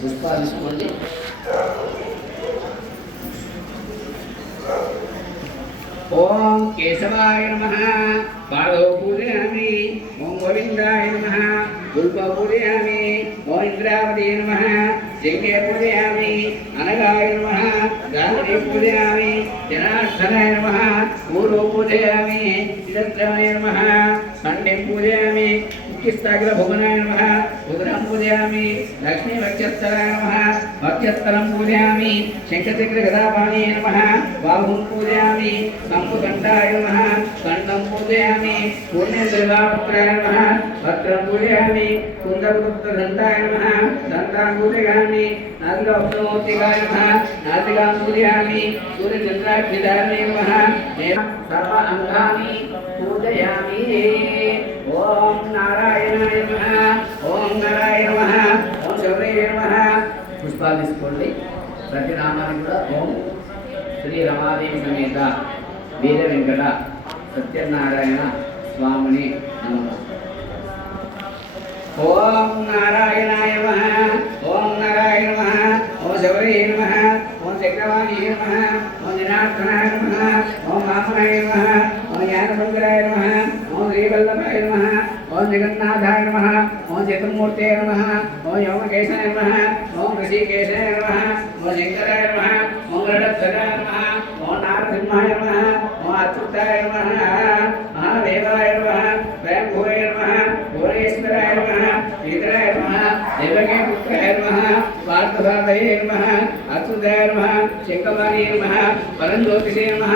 పుష్పాలు తీసుకోండి. ఓం కేశవాయ నమః పాదో పూజయామి. ఓం గోవిందాయ నమః పుల్ప పూజయామి. ఓం ఇంద్రావతి నమః శంకే పూజయామి. అనగాయ నమః గాంధీ పూజయామి. జనార్దనాయ నమః పూర్వ పూజయామి. చిత్రాయ నమః ఖండే పూజయామి. ఉక్కిస్తాగ్ర భువనాయ నమః ఉదరం పూజయామి. లక్ష్మీ వక్షస్థలాయ నమః వక్షస్థలం పూజయామి. శంఖచక్ర గదాపాణి నమః బాహుం పూజయామి. కంఠాయ నమః కంఠం పూజయామి. పూర్ణేంద్రగాపుత్రాయ నమః వక్రం పూజయామి. కుందపుత్రదంతాయ నమః దంతాం పూజయామి. నాసికాగ్రమూర్తికాయ నమః నాసికాం పూజయామి. సూర్యచంద్రాగ్నిధారణే నమః సర్వ అంగాని పూజయామి. ఓం నారాయణాయ నమః ఓం నారాయణ నమః ఓం శౌర్యాయ నమః. పుష్పాలు తీసుకోండి. ప్రతి నామానికి కూడా ఓం శ్రీ రమాదేవి సమేత వీర వెంకట సత్యనారాయణ స్వామిని నమః. ఓం నారాయణాయ నమః ఓం నారాయణ నమః ఓం శౌర్యాయ నమః ఓం చక్రవాణి నమః ఓం జనార్దనాయ నమః ఓం వామనాయ నమః ఓం జ్ఞానమందిరాయ నమః ఓం శ్రీవల్లభాయ నమః ఓం జగన్నాథాయ నమః ఓం చతుర్మూర్తే నమః ఓం యోమకేశాయ నమః ఓం ఋషికేశాయ నమః ఓం శంకరాయ నమః ఓం గరుడధ్వజాయ నమః ఓం నారసింహాయ నమః ఓం అచ్యుతాయ నమః మహాదేవాయ నమః స్వయంభూయ నమః భువనేశ్వరాయ నమః శ్రీధరాయ నమః దేవకీ పుత్రాయ నమః పార్థసారథయే నమః అచ్యుతాయ నమః శంకవాణి నమః పరంజ్యోతిషే నమః